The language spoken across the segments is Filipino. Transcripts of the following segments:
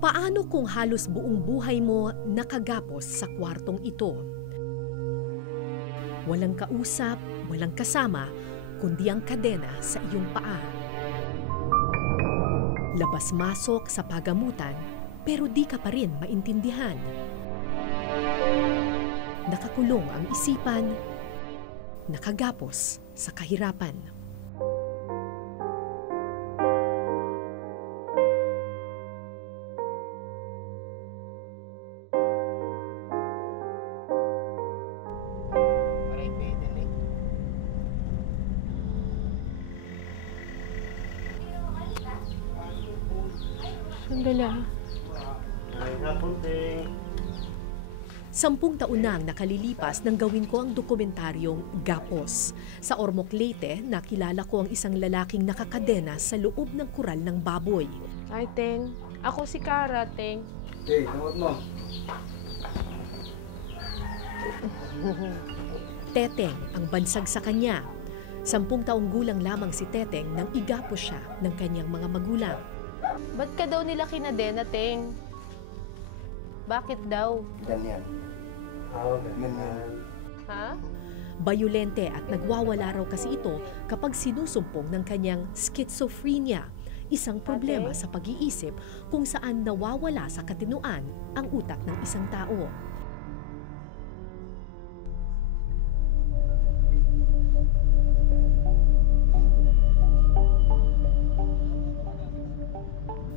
Paano kung halos buong buhay mo nakagapos sa kwartong ito? Walang kausap, walang kasama, kundi ang kadena sa iyong paa. Labas-masok sa pagamutan, pero di ka pa rin maintindihan. Nakakulong ang isipan, nakagapos sa kahirapan. Sandali. 10 taon nang nakalilipas nang gawin ko ang dokumentaryong Gapos. Sa Ormoc, Leyte, nakilala ko ang isang lalaking nakakadena sa loob ng kural ng baboy. Ay, Teng. Ako si Cara, Teng. Okay, tawag mo. Teteng ang bansag sa kanya. 10 taong gulang lamang si Teteng nang igapos siya ng kanyang mga magulang. Ba't ka daw nila kinadena, Teng? Bakit daw? Ganyan. Ganyan. Ha? Bayolente at nagwawala raw kasi ito kapag sinusumpong ng kanyang schizophrenia, isang problema sa pag-iisip kung saan nawawala sa katinuan ang utak ng isang tao.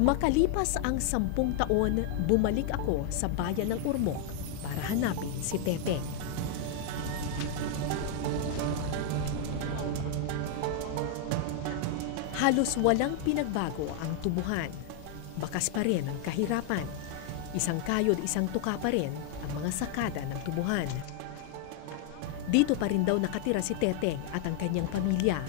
Makalipas ang 10 taon, bumalik ako sa bayan ng Ormoc para hanapin si Teteng. Halos walang pinagbago ang tubuhan. Bakas pa rin ang kahirapan. Isang kayod, isang tuka pa rin ang mga sakada ng tubuhan. Dito pa rin daw nakatira si Teteng at ang kanyang pamilya.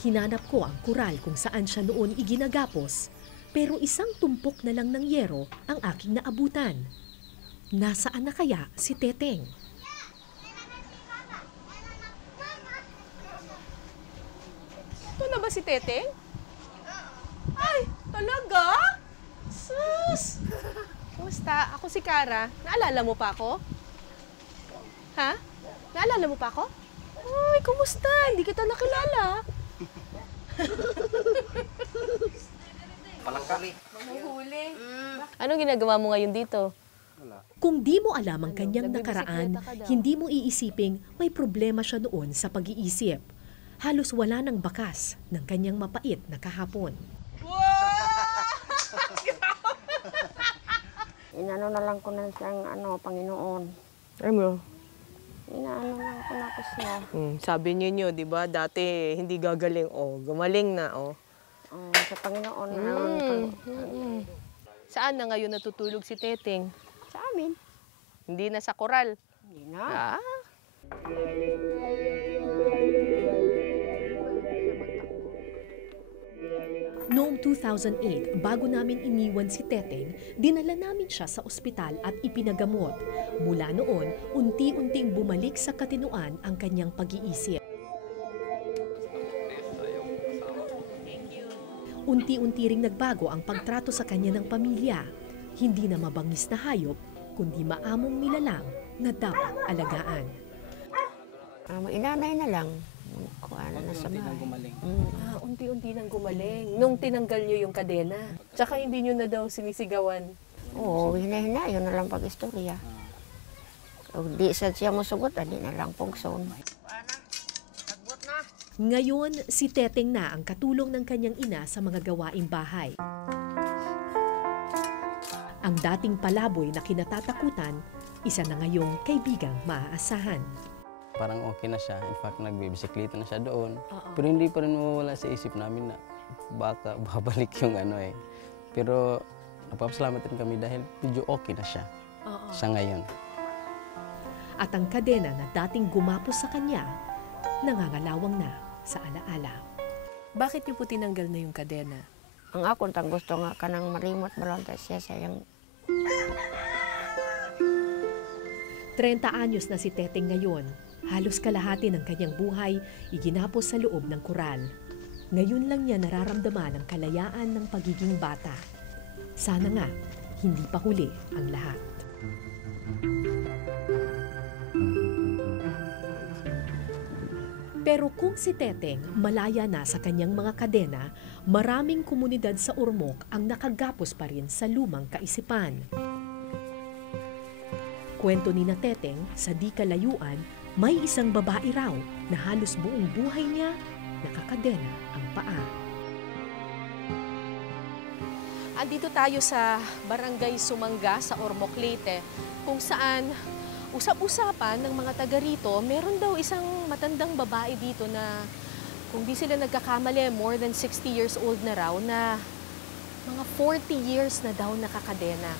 Hinanap ko ang kural kung saan siya noon iginagapos, pero isang tumpok na lang ng yero ang aking naabutan. Nasaan na kaya si Teteng? Ito na ba si Teteng? Ay, talaga? Sus! Kumusta? Ako si Cara. Naalala mo pa ako? Ha? Naalala mo pa ako? Ay, kumusta? Hindi kita nakilala. Palangkari. Mahuhuli. Anong ginagawa mo ngayon dito? Kung di mo alam ang kanyang Nagbibisikleta nakaraan, ka daw. hindi mo iisiping may problema siya noon sa pag-iisip. Halos wala ng bakas ng kanyang mapait na kahapon. Inano na lang ko na siyang Panginoon. Ano? Inaano lang ko na ko siya. Sabi niyo, di ba, dati hindi gagaling. Oh, gumaling na, oh. Sa Panginoon na lang. Saan na ngayon natutulog si Teteng? Sa amin. Hindi na sa koral. Hindi na. Ah? Noong 2008, bago namin iniwan si Teteng, dinala namin siya sa ospital at ipinagamot. Mula noon, unti-unting bumalik sa katinuan ang kanyang pag-iisip. Unti-unti ring nagbago ang pagtrato sa kanya ng pamilya. Hindi na mabangis na hayop, kundi maamong nilalang na dapat alagaan. Inanay na lang. Kuha na sa bahay. Unti-unti nang gumaling. Nung tinanggal niyo yung kadena. Tsaka hindi niyo na daw sinisigawan. Oo, hina-hina. Yun na lang pag-istorya. Kung di siya musugot, di na lang pugson. Ngayon, si Teteng na ang katulong ng kanyang ina sa mga gawaing bahay. Ang dating palaboy na kinatatakutan, isa na ngayong kaibigang maaasahan. Parang okay na siya. In fact, nagbibisikleta na siya doon. Pero hindi pa rin mawala sa isip namin na baka babalik yung Pero napapasalamat din kami dahil medyo okay na siya sa ngayon. At ang kadena na dating gumapos sa kanya, nangangalawang na sa alaala. Bakit niyo po tinanggal na yung kadena? Ang akong tang gusto nga kanang malimot balanta siya sayang. 30 anyos na si Teteng ngayon. Halos kalahati ng kanyang buhay iginapos sa loob ng kural. Ngayon lang niya nararamdaman ang kalayaan ng pagiging bata. Sana nga, hindi pa huli ang lahat. Pero kung si Teteng malaya na sa kanyang mga kadena, maraming komunidad sa Ormoc ang nakagapos pa rin sa lumang kaisipan. Kwento ni na Teteng, sa di kalayuan, may isang babae raw na halos buong buhay niya nakakadena ang paa. Andito tayo sa Barangay Sumanga sa Ormoc, Leyte, kung saan usap-usapan ng mga taga rito, meron daw isang matandang babae dito na kung di sila nagkakamali, more than 60 years old na raw, na mga 40 years na daw nakakadena.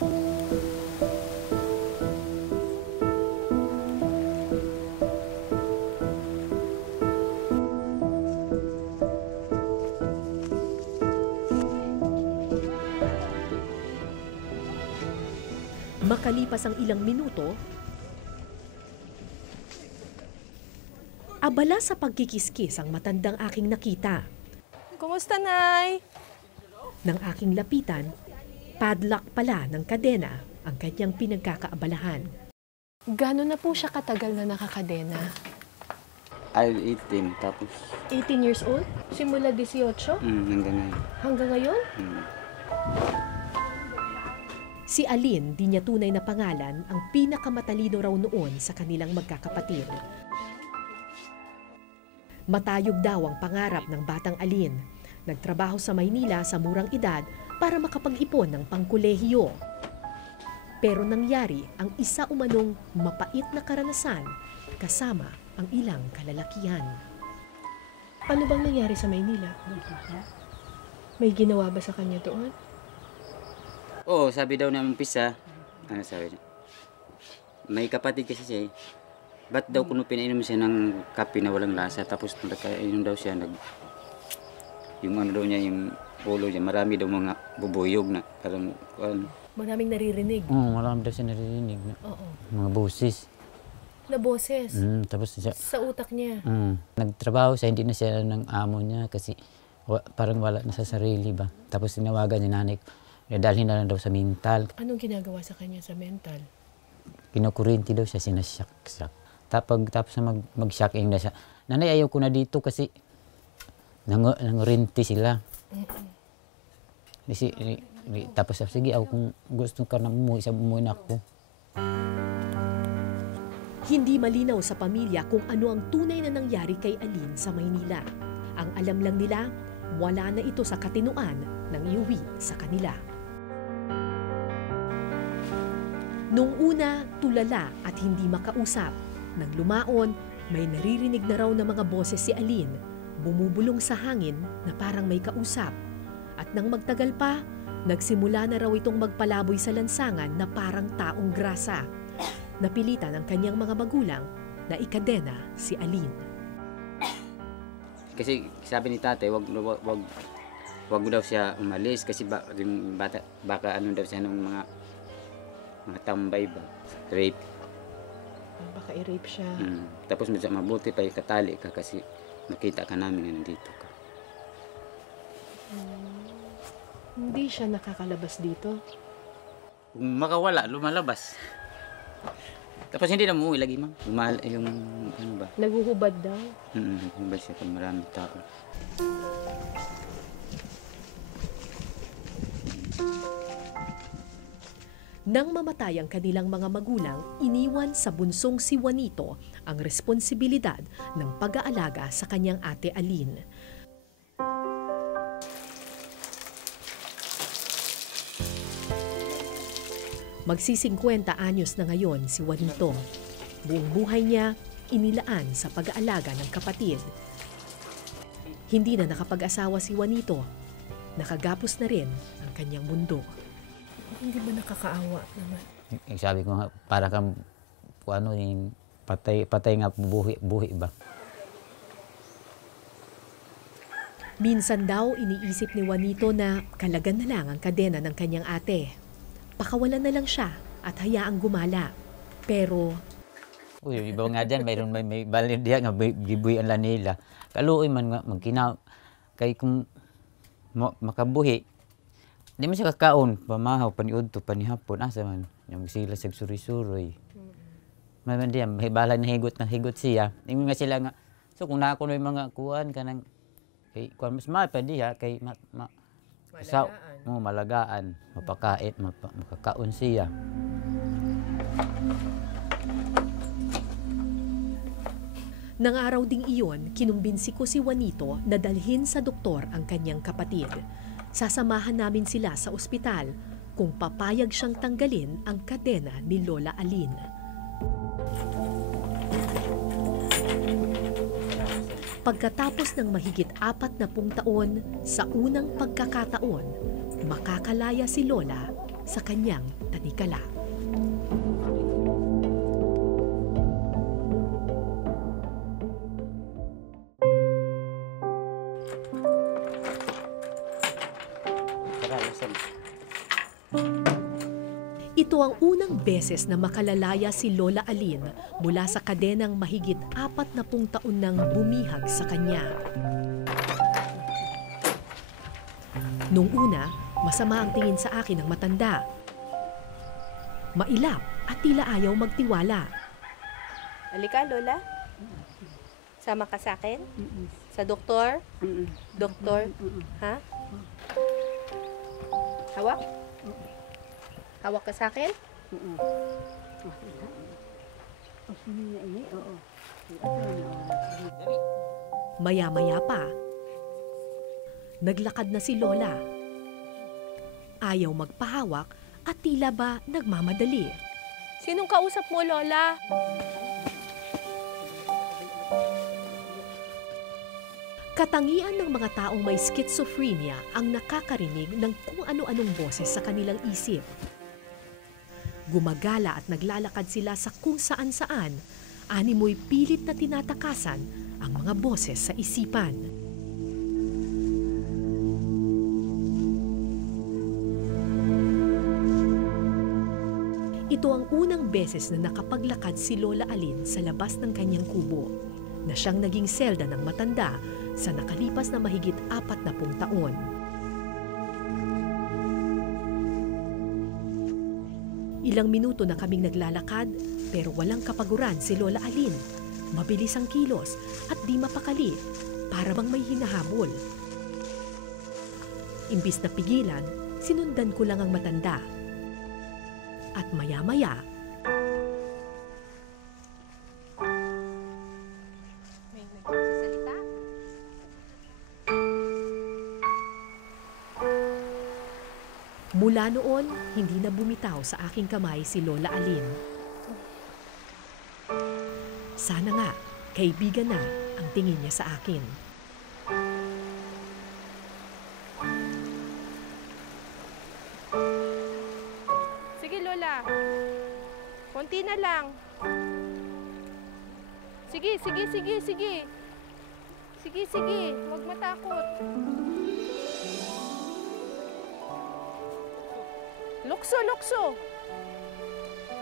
Makalipas ang ilang minuto, abala sa pagkikiskis ang matandang aking nakita. Kumusta, Nay? Nang aking lapitan, padlock pala ng kadena ang kanyang pinagkakaabalahan. Gano'n na po siya katagal na nakakadena? Ay, 18, tapos 18 years old? Simula 18? hanggang ngayon. Hanggang ngayon? Si Aline, di niya tunay na pangalan, ang pinakamatalino raw noon sa kanilang magkakapatid. Matayog daw ang pangarap ng batang Aline. Nagtrabaho sa Maynila sa murang edad para makapag-ipon ng pangkolehiyo. Pero nangyari ang isa umanong mapait na karanasan kasama ang ilang kalalakihan. Ano bang nangyari sa Maynila? May ginawa ba sa kanya doon? Oo, sabi daw na umpisa, ano sabi niya? May kapatid kasi siya eh. Ba't daw kuno pinainom siya ng kape na walang lasa, tapos nagkainom daw siya, yung ano daw niya, yung ulo niya, marami daw mga bubuyog na, parang, Maraming naririnig. Oo, marami daw siya naririnig na Oo. mga boses. Na boses. Tapos siya, Sa utak niya. nagtrabaho siya, hindi na siya ng amo niya kasi parang wala na sa sarili ba. Tapos tinawagan niya nanay, dalhin na lang daw sa mental. Anong ginagawa sa kanya sa mental? Kinukurinti daw siya, sinasyak-syak. Tapos na mag-shocking na siya. Nanay, ayaw ko na dito kasi nangurinti sila. Tapos sige, ako kung gusto ka na umuwi na ako. Hindi malinaw sa pamilya kung ano ang tunay na nangyari kay Aline sa Maynila. Ang alam lang nila, wala na ito sa katinuan ng iuwi sa kanila. Nung una, tulala at hindi makausap. Nang lumaon, may naririnig na raw na mga boses si Aline, bumubulong sa hangin na parang may kausap. At nang magtagal pa, nagsimula na raw itong magpalaboy sa lansangan na parang taong grasa. Napilitan ang kanyang mga magulang na ikadena si Aline. kasi sabi ni tatay, wag mo daw siya umalis, kasi yung baka ano daw siya ng mga tambay ba, rape. Baka i-rape siya. Tapos mabuti pa ikatali ka kasi nakita ka namin na nandito ka. Hindi siya nakakalabas dito. Kung makawala, lumalabas. Tapos hindi na umuwi lagi, ma'am. Yung ano ba? Naguhubad daw. Ba siya pag maraming tao. Nang mamatay ang kanilang mga magulang, iniwan sa bunsong si Juanito ang responsibilidad ng pag-aalaga sa kanyang ate Aline. Magsi-50 anyos na ngayon si Juanito. Buong buhay niya inilaan sa pag-aalaga ng kapatid. Hindi na nakapag-asawa si Juanito. Nakagapos na rin ang kanyang mundo. Hindi ba nakakaawa naman? Sabi ko nga, para kang yung patay nga buhi ba. Minsan daw iniisip ni Juanito na kalagan na lang ang kadena ng kanyang ate. Pakawalan na lang siya at hayaang gumala. Pero Uy, iba nga dyan, may balindiya nga, gibuyan lang nila. Kaluoy man nga, Kay kung makabuhi, di man siya kakaon, pamahaw, paniud to, panihapon, asa man, yung sila sa suri-suroy. May bala na higot siya. Ingon nga sila nga, so kung nako na yung mga kuan, kanang, kay kuan mas pa diha, kay malagaan, mapakait, makakaon siya. Nang araw ding iyon, kinumbinsi ko si Juanito na dalhin sa doktor ang kanyang kapatid. Sasamahan namin sila sa ospital kung papayag siyang tanggalin ang kadena ni Lola Alin. Pagkatapos ng mahigit 40 taon, sa unang pagkakataon, makakalaya si Lola sa kanyang tanikala. Ito ang unang beses na makalalaya si Lola Alin mula sa kadenang mahigit 40 taon nang bumihag sa kanya. Nung una, masama ang tingin sa akin ng matanda. Mailap at tila ayaw magtiwala. Halika, Lola. Sama ka sa akin? Sa doktor? Doktor? Ha? Hawak? Hawak ka sa akin? Maya-maya pa, naglakad na si Lola. Ayaw magpahawak at tila ba nagmamadali. Sinong kausap mo, Lola? Katangian ng mga taong may schizophrenia ang nakakarinig ng kung ano-anong boses sa kanilang isip. Gumagala at naglalakad sila sa kung saan-saan, animoy pilit na tinatakasan ang mga boses sa isipan. Ito ang unang beses na nakapaglakad si Lola Alin sa labas ng kanyang kubo, na siyang naging selda ng matanda sa nakalipas na mahigit 40 taon. Ilang minuto na kaming naglalakad pero walang kapaguran si Lola Alin. Mabilis ang kilos at di mapakali, para bang may hinahabol. Imbis na pigilan, sinundan ko lang ang matanda. At maya-maya, May nagsasalita? mula noon, hindi na bumitaw sa aking kamay si Lola Alin. Sana nga, kaibigan na ang tingin niya sa akin. Sige, Lola. Konti na lang. Sige. Sige. Huwag matakot. Lukso.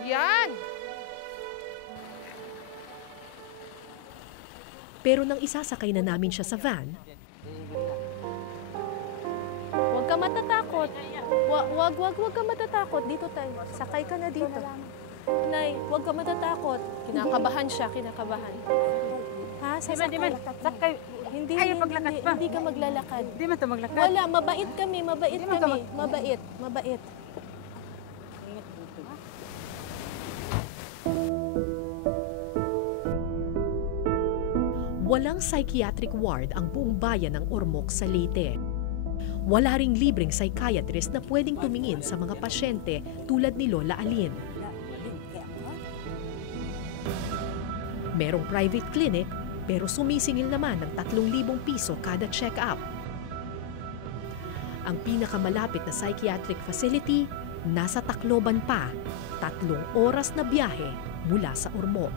Yan. Pero nang isasakay na namin siya sa van, Huwag ka matatakot. Huwag ka matatakot. Dito tayo. Sakay ka na dito. Nay, huwag ka matatakot. Kinakabahan siya, kinakabahan. Ha? Sasakay. Sakay. Hindi ka maglalakad. Di man ito maglakad. Wala, mabait kami. Mabait. walang psychiatric ward ang buong bayan ng Ormoc sa Leyte. Wala ring libreng psychiatrist na pwedeng tumingin sa mga pasyente tulad ni Lola Alin. Merong private clinic pero sumisingil naman ng 3,000 piso kada check-up. Ang pinakamalapit na psychiatric facility nasa Tacloban pa, 3 oras na biyahe mula sa Ormoc.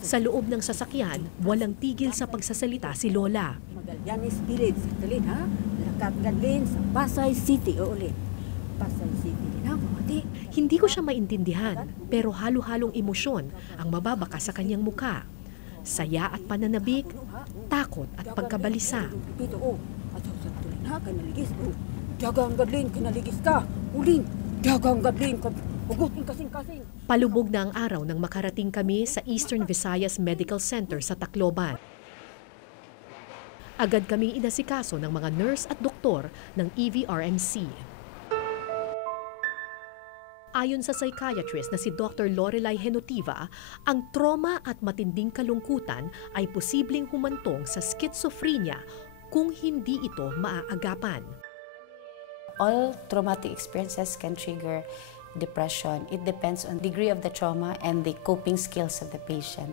Sa loob ng sasakyan, walang tigil sa pagsasalita si Lola. Magallanes Village, talin ha? Lakat gadlin sa Pasay City, ulit. Pasay City, na, pamati. Hindi ko siya maintindihan, pero halo-halong emosyon ang mababaka sa kanyang muka. Saya at pananabik, takot at pagkabalisa. Dito, oh. At sa tulin ha, kanaligis. Oh. Dagang gadlin, kanaligis ka. Uling, dagang gadlin, hugutin kasing-kasing. Palubog na ang araw nang makarating kami sa Eastern Visayas Medical Center sa Tacloban. Agad kaming inasikaso ng mga nurse at doktor ng EVRMC. Ayon sa psychiatrist na si Dr. Lorelai Henotiva, ang trauma at matinding kalungkutan ay posibleng humantong sa schizophrenia kung hindi ito maaagapan. All traumatic experiences can trigger depression. It depends on degree of the trauma and the coping skills of the patient.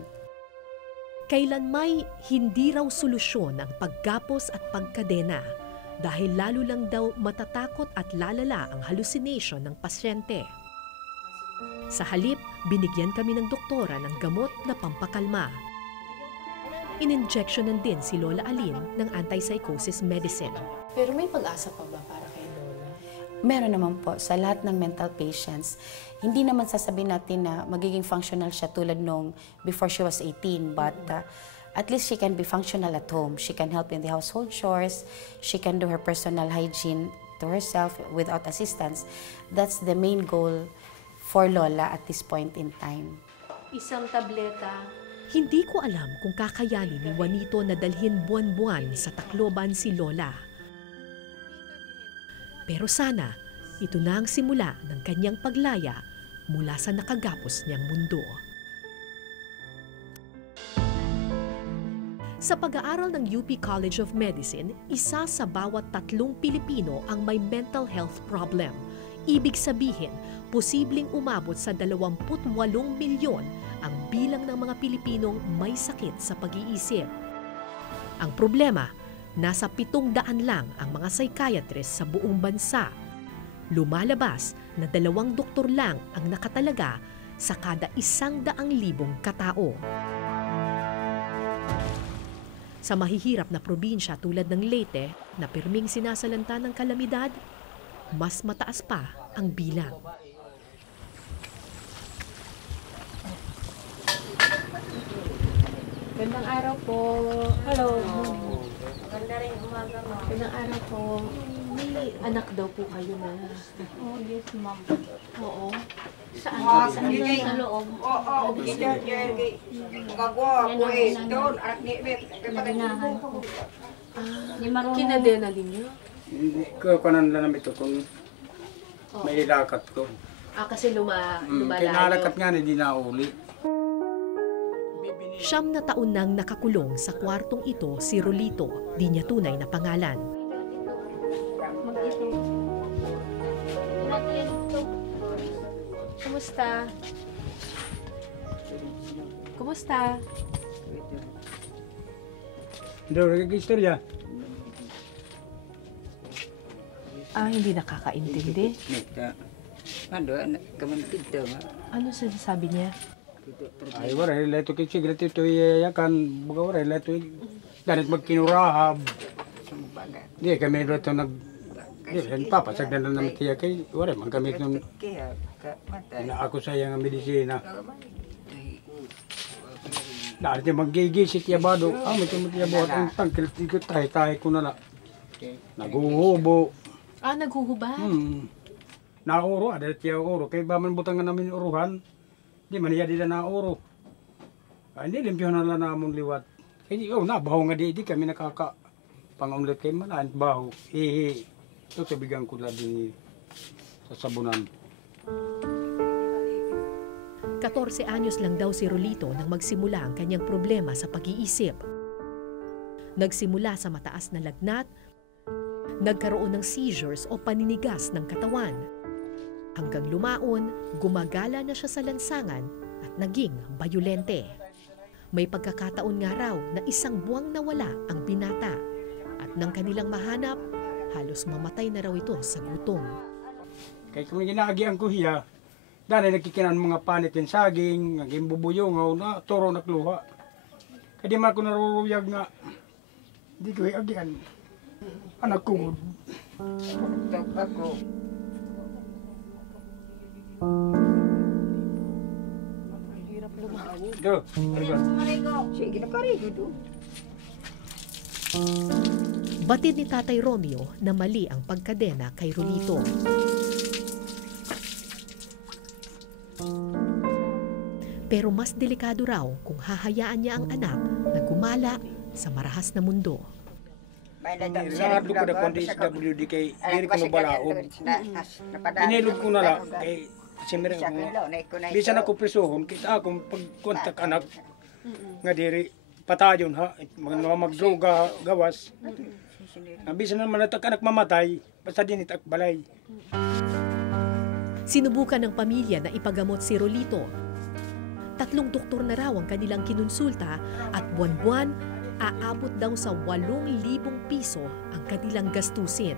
Kailanmay hindi raw solusyon ang paggapos at pagkadena dahil lalo lang daw matatakot at lalala ang hallucination ng pasyente. Sa halip, binigyan kami ng doktora ng gamot na pampakalma. In-injectionan din si Lola Alin ng antipsychosis medicine. Pero may pag-asa pa ba para kay Lola? Meron naman po sa lahat ng mental patients. Hindi naman sasabihin natin na magiging functional siya tulad nung before she was 18, but at least she can be functional at home. She can help in the household chores. She can do her personal hygiene to herself without assistance. That's the main goal for Lola at this point in time. Isang tableta. Hindi ko alam kung kakayanin ni Juanito na dalhin buwan-buwan sa Tacloban si Lola. Pero sana, ito na ang simula ng kanyang paglaya mula sa nakagapos niyang mundo. Sa pag-aaral ng UP College of Medicine, isa sa bawat 3 Pilipino ang may mental health problem. Ibig sabihin, posibleng umabot sa 28 milyon ang bilang ng mga Pilipinong may sakit sa pag-iisip. Ang problema, nasa 700 lang ang mga psychiatrist sa buong bansa. Lumalabas na 2 doktor lang ang nakatalaga sa kada 100,000 katao. Sa mahihirap na probinsya tulad ng Leyte, na pirming sinasalanta ng kalamidad, mas mataas pa ang bilang. Gandang araw po. Hello. Maganda rin umaga, ma'am. Gandang araw po. May anak daw po kayo na. Oh, yes, ma'am. Oo. Saan? Saan sa loob? Oo, Di marunong. Kinadena din niyo? Hindi ko kanan lang ito kung may ilakat ko. Kasi lumalayo. Kinalakat nga hindi na uli. 9 na taon nang nakakulong sa kwartong ito si Rolito, di niya tunay na pangalan. Kumusta? Kumusta? Hindi ko nag-istorya. Hindi nakakaintindi. Ano sinasabi niya? Ay, wala, ito kasi gratis ito iyayakan. Baga wala, ito ganit magkinurahab. Hindi kami ito hindi, papasagdan na naman tiya kay wala, man kami itong ako sa iyang medisina. Dahil ito magigisit yabado, may tumutiyabot ang tangkil, ikot tayo ko na lang. Naguhubo. Naghuhuba? Nauro, ada tiya uro, kay ba man butangan namin uruhan. Di man iya di na oro. Hindi limpyo na lang namon liwat. Hindi nabaho nga di kami nakaka pangunlit kay malaan baho. Ito tabigan ko lang din sa sabunan. 14 anyos lang daw si Rolito nang magsimula ang kanyang problema sa pag-iisip. Nagsimula sa mataas na lagnat, nagkaroon ng seizures o paninigas ng katawan. Hanggang lumaon, gumagala na siya sa lansangan at naging bayolente. May pagkakataon nga raw na 1 buwang nawala ang binata at nang kanilang mahanap, halos mamatay na raw ito sa gutom. Kaya kung ginaagian ko hiya, dahil nagkikinan mga panit yung saging, naging bubuyongaw na toro nakluha. Kaya di man ako naruruyag nga, di ko iagian. Anak ko. Ako. Hirap lumayo. Do, Sige na karigo do. Batid ni Tatay Romeo na mali ang pagkadena kay Rolito. Pero mas delikado raw kung hahayaan niya ang anak na gumala sa marahas na mundo. Lahat ko na kundi SWD kay diri ko balaog. Inilog ko na lang kay simire ko. Bisan ako prisuhon kita akong pagkontak anak nga diri patayon ha mga magdroga gawas. Bisan naman natak anak mamatay basta din itak balay. Sinubukan ng pamilya na ipagamot si Rolito. 3 doktor na raw ang kanilang kinonsulta at buwan-buwan aabot daw sa 8,000 piso ang kanilang gastusin.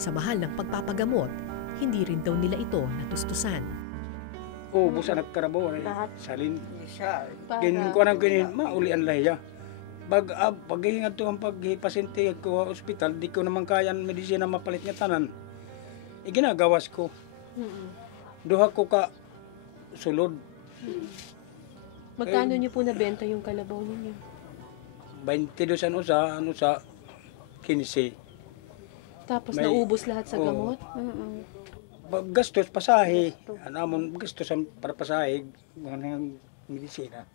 Sa mahal ng pagpapagamot, hindi rin daw nila ito natustusan. Busa nagkarabo ay salin. Gin ko nang kinin maulian lahiya. Paghingat to ang paghipasente ko sa ospital, di ko naman kaya ang medisina mapalit nga tanan. Ginagawas ko. Duha ko ka sulod. Magkano niyo po nabenta yung kalabaw ninyo? 22 ano sa 15. Tapos May- naubos lahat sa Oo. gamot? Gastos pasahe. Anamon gastos para pasahe ng medisina.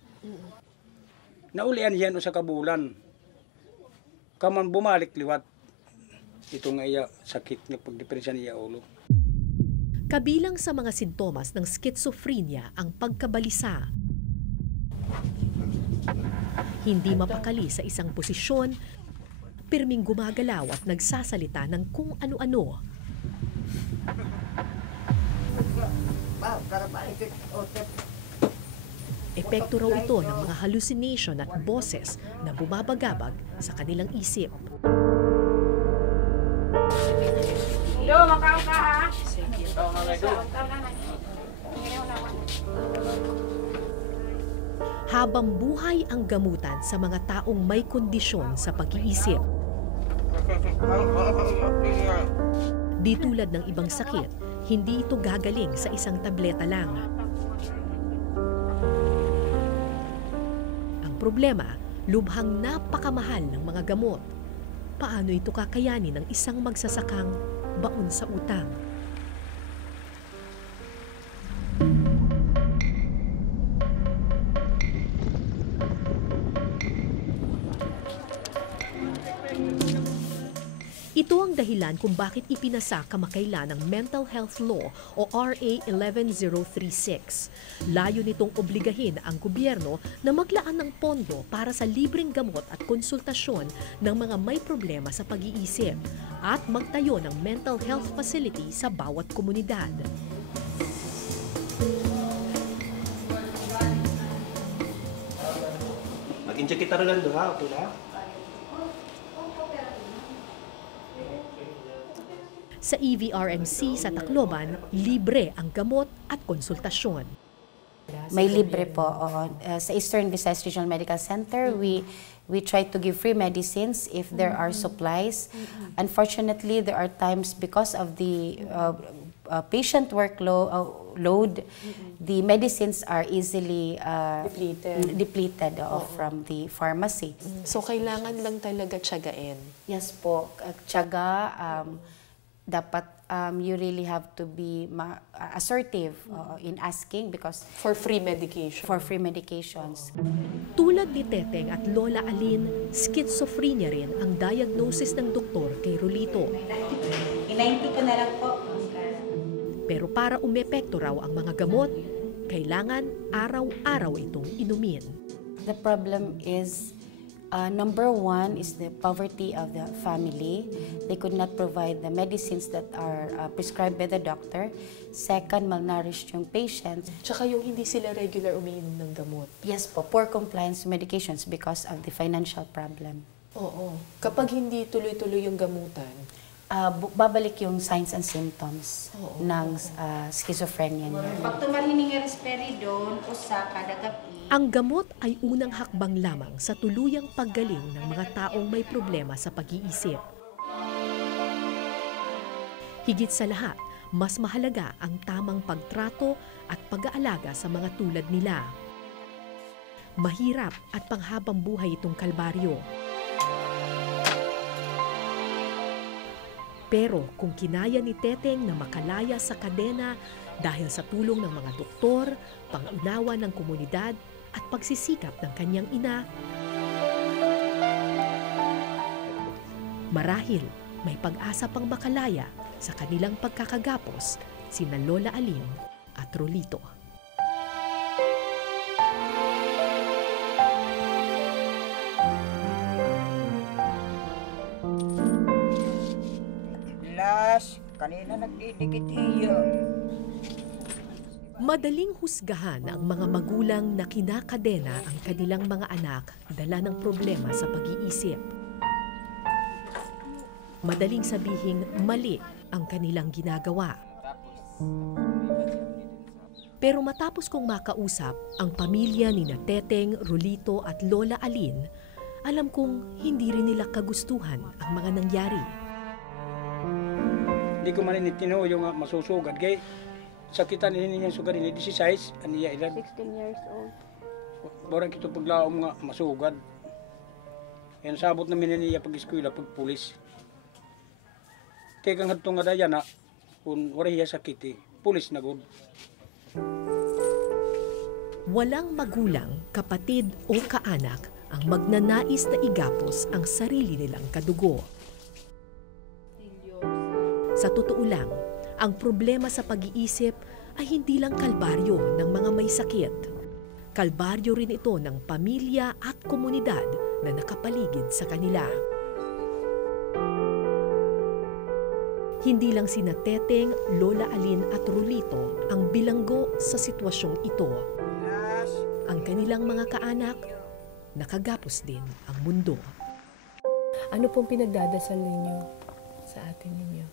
Naulian yan sa kabulan. Kaman bumalik liwat. Ito nga iya sakit nga pagdepresya niya ulo. Kabilang sa mga sintomas ng schizophrenia ang pagkabalisa. Hindi mapakali sa isang posisyon, pirming gumagalaw at nagsasalita ng kung ano-ano. Epekto raw ito ng mga hallucination at boses na bumabagabag sa kanilang isip. Habang buhay ang gamutan sa mga taong may kondisyon sa pag-iisip. Di tulad ng ibang sakit, hindi ito gagaling sa isang tableta lang. Ang problema, lubhang napakamahal ng mga gamot. Paano ito kakayanin ng isang magsasakang baon sa utang? Ito ang dahilan kung bakit ipinasa kamakailan ng Mental Health Law o RA 11036. Layo nitong obligahin ang gobyerno na maglaan ng pondo para sa libreng gamot at konsultasyon ng mga may problema sa pag-iisip at magtayo ng mental health facility sa bawat komunidad. Mag-inject kita rin lang ha, okay na? Sa EVRMC sa Tacloban, libre ang gamot at konsultasyon. May libre po. Sa Eastern Visayas Regional Medical Center, we try to give free medicines if there are supplies. Unfortunately, there are times because of the patient workload, the medicines are easily depleted from the pharmacy. So, kailangan lang talaga tiyagain. Yes po, tiyaga. Dapat you really have to be assertive in asking because For free medication. for free medications. Tulad ni Teteng at Lola Alin, schizophrenia rin ang diagnosis ng doktor kay Rolito. I-90 ko na lang po. Pero para umepekto raw ang mga gamot, kailangan araw-araw itong inumin. The problem is, number one is the poverty of the family. They could not provide the medicines that are prescribed by the doctor. Second, malnourished yung patients. Tsaka yung hindi sila regular umiinom ng gamot. Yes po, poor compliance to medications because of the financial problem. Oo. Kapag hindi tuloy-tuloy yung gamutan, Babalik yung signs and symptoms ng schizophrenia niya. Pag tumalining nga risperidon, usa kada gabi. Ang gamot ay unang hakbang lamang sa tuluyang paggaling ng mga taong may problema sa pag-iisip. Higit sa lahat, mas mahalaga ang tamang pagtrato at pag-aalaga sa mga tulad nila. Mahirap at panghabang buhay itong kalbaryo. Pero kung kinaya ni Teteng na makalaya sa kadena dahil sa tulong ng mga doktor, pang-unawa ng komunidad at pagsisikap ng kanyang ina, marahil may pag-asa pang makalaya sa kanilang pagkakagapos sina Lola Aline at Rolito. Kanina nagdidikit iyo. Madaling husgahan ang mga magulang na kinakadena ang kanilang mga anak dala ng problema sa pag-iisip. Madaling sabihing mali ang kanilang ginagawa. Pero matapos kong makausap ang pamilya ni Teteng, Rolito at Lola Aline, alam kong hindi rin nila kagustuhan ang mga nangyari. Hindi ko maninitino yung masusugad. Kaya sakitan niya sugad ni 16, aniya ilan? 16 years old. Borang kito paglaom nga masugad. Yan sabot namin niya pag-eskwela, pag-pulis. Kaya kang hadto nga daya na, kung wariya sakiti, pulis na good. Walang magulang, kapatid o kaanak ang magnanais na igapos ang sarili nilang kadugo. Sa totoo lang, ang problema sa pag-iisip ay hindi lang kalbaryo ng mga may sakit. Kalbaryo rin ito ng pamilya at komunidad na nakapaligid sa kanila. Hindi lang sina Teteng, Lola Aline at Rolito ang bilanggo sa sitwasyong ito. Ang kanilang mga kaanak, nakagapos din ang mundo. Ano pong pinagdadasal ninyo sa atin ninyo?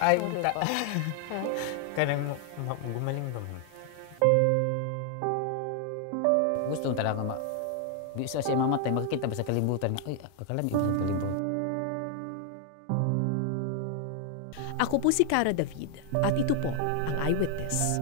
Ay, ta. Kanang gumaling ba mo? Gusto talaga bisa siya mamatay, makakita ba sa kalibutan nga, ay, kakalami ba sa kalibutan? Ako po si Cara David at ito po ang Eyewitness.